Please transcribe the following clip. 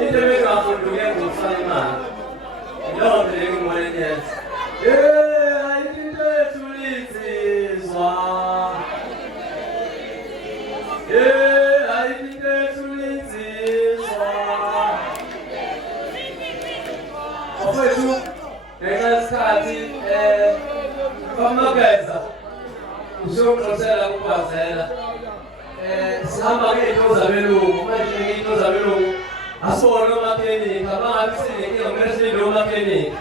into ebengafundile ngokufana imali. Yiloo nto engibone yenza. Ayikho ethulinsizwa. Ayikho ethulinsizwa. Afethu ngesikhathi bamageza uzoqosela kukwazela sihamba ngey'nto zabelungu manje ngey'nto zabelungu asibone omakhenikha bangabi sinenkinga kumele silinde omakhenikha